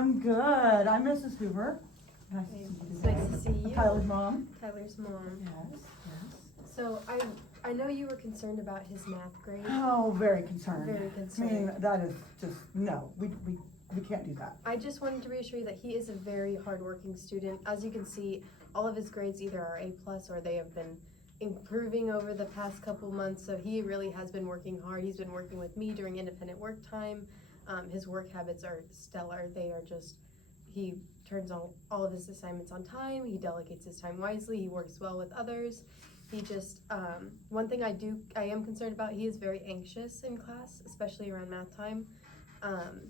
I'm good. I'm Mrs. Hoover. Nice to see you today. Nice to see you. Tyler's mom. Tyler's mom. Yes, yes. So I know you were concerned about his math grade. Oh, very concerned. Very concerned. I mean, that is just, no, we can't do that. I just wanted to reassure you that he is a very hardworking student. As you can see, all of his grades either are A+ or they have been improving over the past couple months. So he really has been working hard. He's been working with me during independent work time. His work habits are stellar. They are just, he turns all of his assignments on time. He delegates his time wisely. He works well with others. He just, one thing I am concerned about, he is very anxious in class, especially around math time.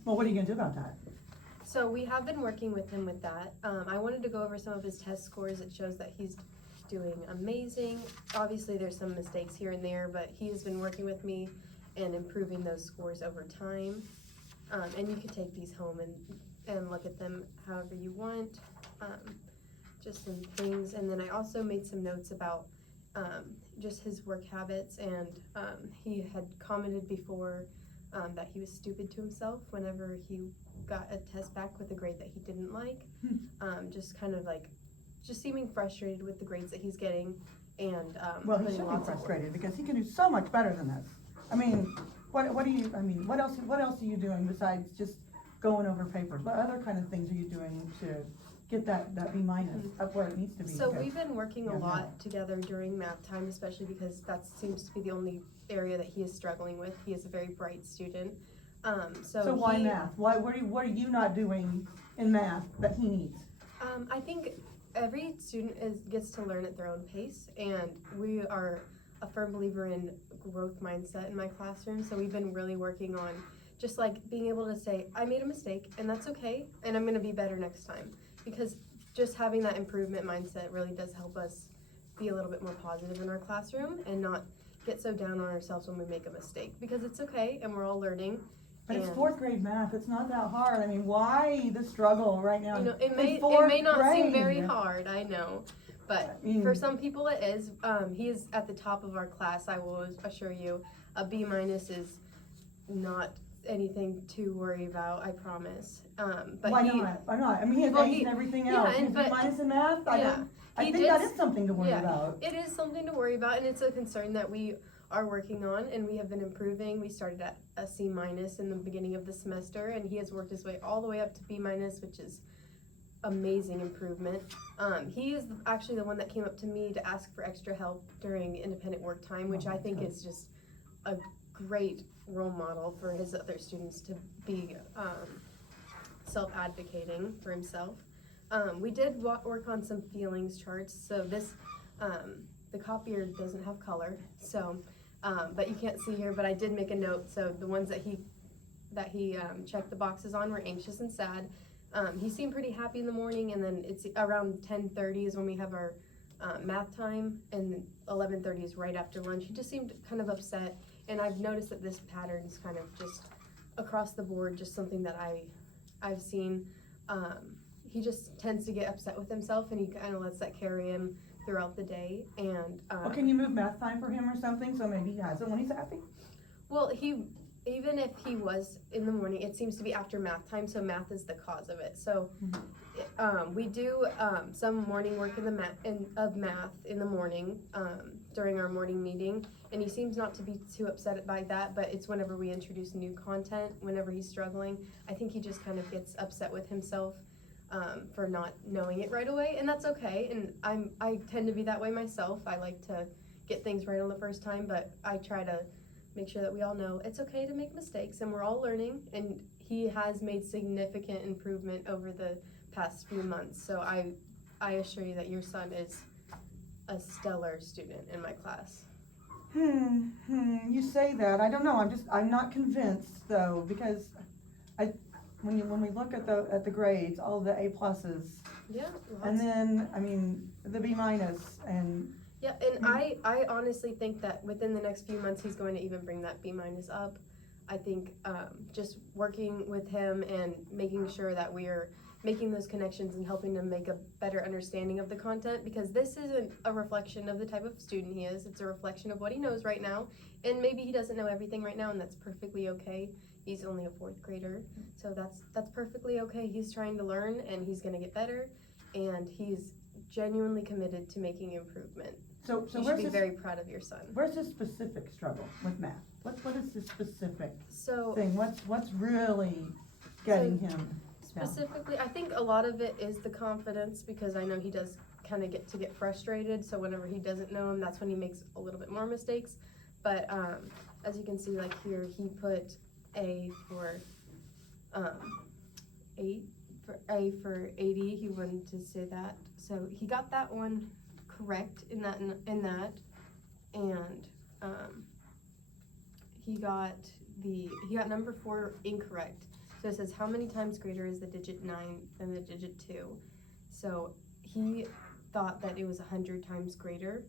Well, what are you gonna do about that? So we have been working with him with that. I wanted to go over some of his test scores. It shows that he's doing amazing. Obviously there's some mistakes here and there, but he has been working with me and improving those scores over time. And you can take these home and look at them however you want. Just some things. And then I also made some notes about just his work habits, and he had commented before that he was stupid to himself whenever he got a test back with a grade that he didn't like. Just kind of like, just seeming frustrated with the grades that he's getting, and Well, he should be frustrated because he can do so much better than this. I mean, what else are you doing besides just going over papers? What other kind of things are you doing to get that B- up where it needs to be? So we've been working a lot together during math time, especially because that seems to be the only area that he is struggling with. He is a very bright student. So why math? What are you not doing in math that he needs? I think every student gets to learn at their own pace, and we are a firm believer in growth mindset in my classroom. So we've been really working on just like being able to say, I made a mistake and that's okay, and I'm gonna be better next time. Because just having that improvement mindset really does help us be a little bit more positive in our classroom and not get so down on ourselves when we make a mistake, because it's okay and we're all learning. But it's fourth grade math. It's not that hard. I mean, why the struggle right now? You know, it may not seem very hard, I know, but for some people it is. He is at the top of our class, I will assure you. A B- is not anything to worry about, I promise. But why not? Why not? I mean, he has A's and everything else. He's B- in math. I think that is something to worry about. It is something to worry about, and it's a concern that we are working on, and we have been improving. We started at a C- in the beginning of the semester, and he has worked his way all the way up to B-, which is amazing improvement. He is actually the one that came up to me to ask for extra help during independent work time, which I think is just a great role model for his other students to be self-advocating for himself. We did work on some feelings charts. So this, the copier doesn't have color, so but you can't see here, but I did make a note. So the ones that he checked the boxes on were anxious and sad. He seemed pretty happy in the morning, and then it's around 10:30 is when we have our math time, and 11:30 is right after lunch. He just seemed kind of upset, and I've noticed that this pattern is kind of just across the board, just something that I've seen. He just tends to get upset with himself, and he kind of lets that carry him throughout the day. And well, can you move math time for him or something so maybe he has it when he's happy? Well, even if he was in the morning, it seems to be after math time, so math is the cause of it. So we do some morning work of math in the morning during our morning meeting, and he seems not to be too upset by that, but it's whenever we introduce new content, whenever he's struggling, I think he just kind of gets upset with himself for not knowing it right away, and that's okay. And I tend to be that way myself. I like to get things right on the first time, but I try to make sure that we all know it's okay to make mistakes, and we're all learning, and he has made significant improvement over the past few months. So I assure you that your son is a stellar student in my class. You say that. I don't know. I'm not convinced though, because when we look at the grades, all the A+, and then I mean the B- and yeah, and I honestly think that within the next few months he's going to even bring that B- up. I think just working with him and making sure that we're making those connections and helping them make a better understanding of the content, because this isn't a reflection of the type of student he is. It's a reflection of what he knows right now, and maybe he doesn't know everything right now, and that's perfectly okay. He's only a 4th grader, so that's perfectly okay. He's trying to learn, and he's going to get better, and he's genuinely committed to making improvement. So you should be very proud of your son. Where's his specific struggle with math? What is his specific So thing? What's really getting him down? Specifically, I think a lot of it is the confidence, because I know he does kind of get frustrated. So whenever he doesn't know him, that's when he makes a little bit more mistakes. But as you can see, like here, he put A for 80. He wanted to say that, so he got that one correct in that, and he got number 4 incorrect. So it says, how many times greater is the digit 9 than the digit 2? So he thought that it was 100 times greater.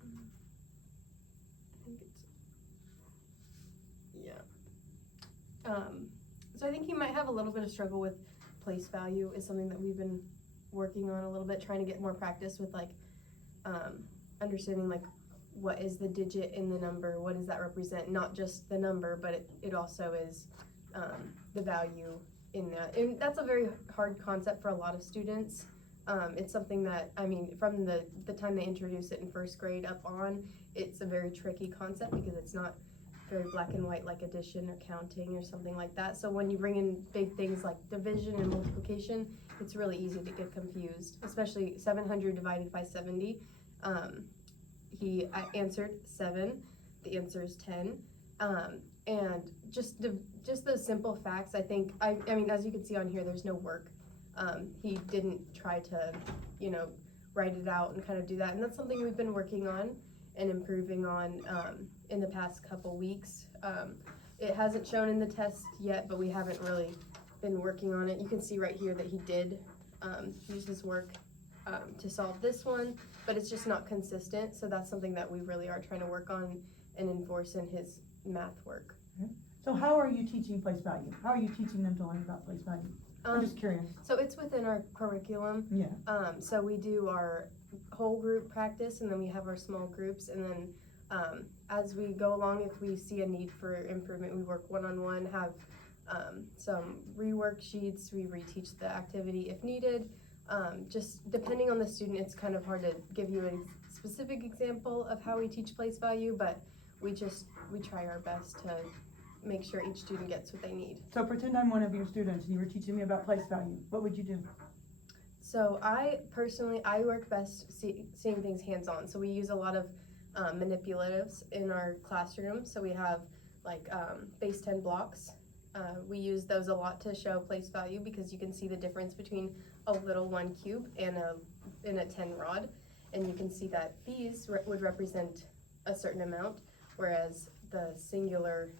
I think it's, yeah. So I think he might have a little bit of struggle with place value, is something that we've been working on a little bit, trying to get more practice with, like, understanding, like, what is the digit in the number, what does that represent, not just the number, but it also is the value in that. And that's a very hard concept for a lot of students. It's something that, I mean, from the time they introduce it in 1st grade up on, it's a very tricky concept, because it's not very black and white like addition or counting or something like that. So when you bring in big things like division and multiplication, it's really easy to get confused, especially 700 divided by 70. He answered 7. The answer is 10. And just those simple facts, I think, I mean, as you can see on here, there's no work. He didn't try to, write it out and kind of do that. And that's something we've been working on and improving on in the past couple weeks. It hasn't shown in the test yet, but we haven't really been working on it. You can see right here that he did use his work to solve this one, but it's just not consistent. So that's something that we really are trying to work on and enforce in his math work. Okay. So how are you teaching place value? How are you teaching them to learn about place value? I'm just curious. So it's within our curriculum. Yeah. So we do our whole group practice, and then we have our small groups, and then as we go along, if we see a need for improvement, we work one-on-one, have some rework sheets, we reteach the activity if needed. Just depending on the student, it's kind of hard to give you a specific example of how we teach place value, but we try our best to make sure each student gets what they need. So pretend I'm one of your students and you were teaching me about place value. What would you do? So I work best seeing things hands-on. So we use a lot of manipulatives in our classroom. So we have like base 10 blocks. We use those a lot to show place value, because you can see the difference between a little 1 cube and a 10 rod. And you can see that these would represent a certain amount, whereas the singular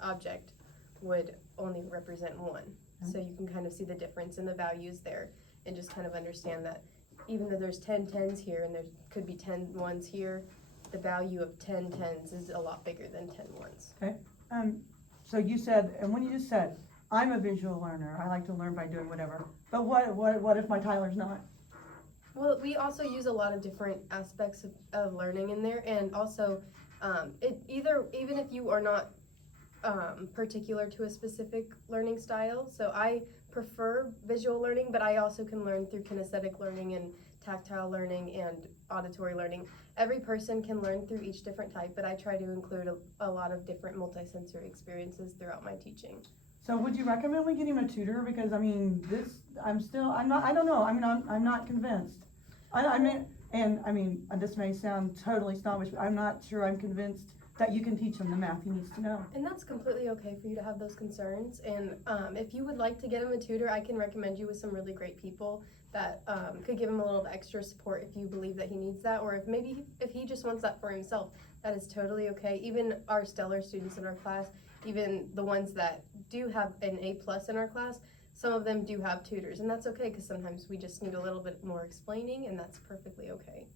object would only represent 1. So you can kind of see the difference in the values there, and just kind of understand that even though there's 10 tens here and there could be 10 ones here, the value of 10 tens is a lot bigger than 10 ones. Okay. So you said, and when you just said, I'm a visual learner, I like to learn by doing whatever, but what if my Tyler's not? Well, we also use a lot of different aspects of learning in there, and also even if you are not particular to a specific learning style. So I prefer visual learning, but I also can learn through kinesthetic learning and tactile learning and auditory learning. Every person can learn through each different type, but I try to include a lot of different multisensory experiences throughout my teaching. So would you recommend we get him a tutor? Because I mean, I don't know, I'm not convinced. This may sound totally snobbish, but I'm not sure I'm convinced that you can teach him the math he needs to know. And that's completely okay for you to have those concerns. And if you would like to get him a tutor, I can recommend you with some really great people that could give him a little extra support if you believe that he needs that, or if he just wants that for himself, that is totally okay. Even our stellar students in our class, even the ones that do have an A+ in our class, some of them do have tutors, and that's okay, because sometimes we just need a little bit more explaining, and that's perfectly okay.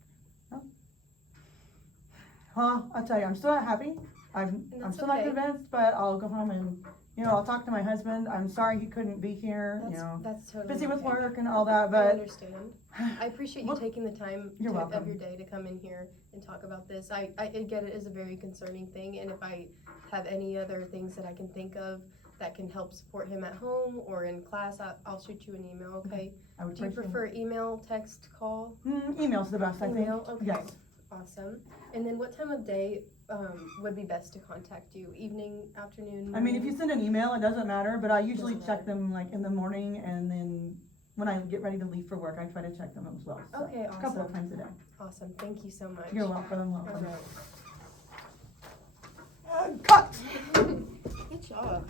I'll tell you, I'm still not happy. I'm that's still not okay. convinced, but I'll go home and, I'll talk to my husband. I'm sorry he couldn't be here, That's totally busy with okay. work and all that, I but. understand. I appreciate you Well, taking the time you're of welcome. your day to come in here and talk about this. I get it is a very concerning thing, and if I have any other things that I can think of that can help support him at home or in class, I'll shoot you an email, okay? I would Do you appreciate prefer email, text, call? Email's the best, I think. Email, okay. Yes. Awesome. And then what time of day would be best to contact you? Evening, afternoon? I mean, if you send an email, it doesn't matter, but I usually Doesn't check them like in the morning, and then when I get ready to leave for work, I try to check them as well. So, Okay, a couple of awesome. times a day. Awesome. Thank you so much. You're welcome. All right. Cut! Good job.